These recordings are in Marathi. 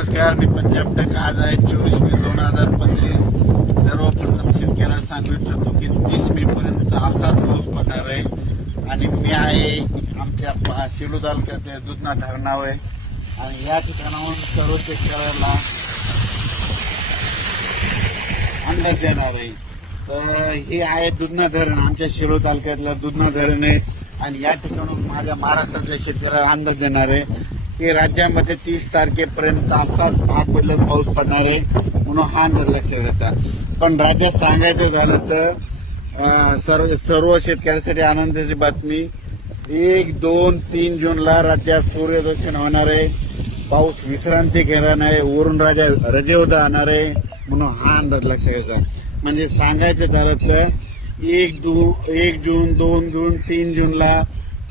नमस्कार मी पंजाब टेक आज आहे चोवीस मे दोन हजार पंचवीस. सर्वप्रथम शेतकऱ्याला सांगू इच्छितो की तीस मे पर्यंत असाच पाऊस पडणार आहे. आणि मी आहे आमच्या प- तालुक्यात तालुक्यातल्या दुधना धरणावर आहे. आणि या ठिकाणाहून सर्व शेतकऱ्याला अंदाज देणार आहे. तर हे आहे दुधना धरण आमच्या शिरो तालुक्यातलं दुधना धरण आहे आणि या ठिकाणून माझ्या महाराष्ट्रातल्या शेतकऱ्याला अंदाज देणार आहे. की राज्यामध्ये तीस तारखेपर्यंत असाच भाग बदलत पाऊस पडणार आहे म्हणून हा निर्लक्ष लक्षात पण राज्यात सांगायचं झालं तर सर्व सर्व शेतकऱ्यासाठी आनंदाची बातमी एक दोन तीन जूनला राज्यात सूर्यदर्शन होणार आहे. पाऊस विश्रांती घेणार नाही वरून राजा रजेवदा आणणार आहे म्हणून हा अंदाज लक्षात घ्यायचा म्हणजे सांगायचं झालं तर एक दू एक जून दोन जून तीन जूनला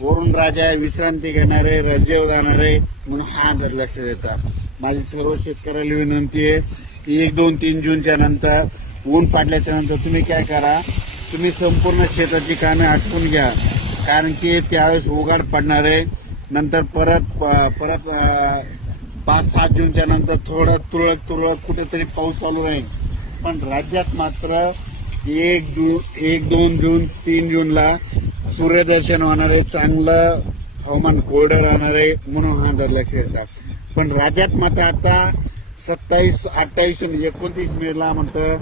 वरून राजा विश्रांती घेणारे राज्य रजेवर म्हणून हा अंदाज लक्षात येतात माझी सर्व शेतकऱ्याला विनंती आहे की एक दोन तीन जूनच्या नंतर ऊन पाडल्याच्या नंतर तुम्ही काय करा तुम्ही संपूर्ण शेताची कामे आटपून घ्या. कारण की त्यावेळेस उघाड पडणार आहे. नंतर परत परत पाच सात जूनच्या नंतर थोडं तुरळक तुरळक कुठेतरी पाऊस चालू राहील. पण राज्यात मात्र एक जून एक दोन जून तीन जूनला सूर्यदर्शन होणार आहे चांगलं हवामान कोरडं राहणार आहे म्हणून हा अंदाज लक्ष येतात पण राज्यात मात्र आता सत्तावीस अठ्ठावीस आणि एकोणतीस मेला म्हणतं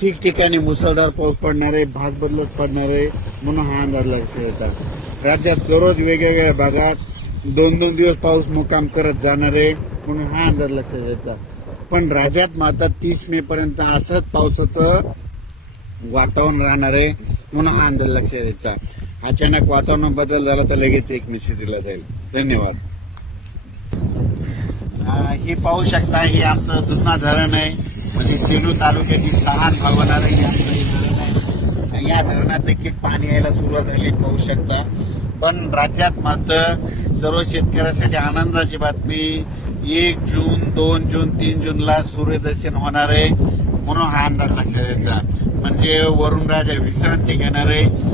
ठिकठिकाणी मुसळधार पाऊस पडणार आहे भाग बदलत पडणार आहे म्हणून हा अंदाज लक्षात येतात राज्यात दररोज वेगवेगळ्या भागात दोन दोन दिवस पाऊस मुक्काम करत जाणार आहे म्हणून हा अंदाज लक्षात येतात पण राज्यात मात्र तीस मे पर्यंत असंच पावसाचं वातावरण राहणार आहे. म्हणून आंदोलन लक्ष द्यायचा अचानक वातावरण बदल झाला तर लगेच एक मेसेज दिला जाईल. धन्यवाद. हे पाहू शकता हे आमचं दुधना धरण आहे. म्हणजे सेलू तालुक्याची लहान भागवणार हे आमचं धरण आहे. या धरणात देखील पाणी यायला सुरुवात झाली पाहू शकता. पण राज्यात मात्र सर्व शेतकऱ्यासाठी आनंदाची बातमी एक जून दोन जून तीन जूनला सूर्यदर्शन होणार आहे. म्हणून हा अंदाज लक्षात द्यायचा म्हणजे वरुण राजा विश्रांती घेणार आहे.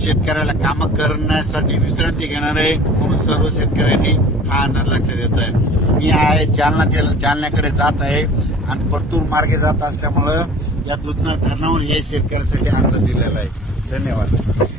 शेतकऱ्याला कामं करण्यासाठी विश्रांती घेणार आहे. म्हणून सर्व शेतकऱ्यांनी हा अंदाज लक्षात येत आहे. मी आहे जालना जालन्याकडे जात आहे आणि परतूर मार्गे जात असल्यामुळं या दुधना धरणावर हे शेतकऱ्यासाठी अर्ज दिलेला आहे. धन्यवाद.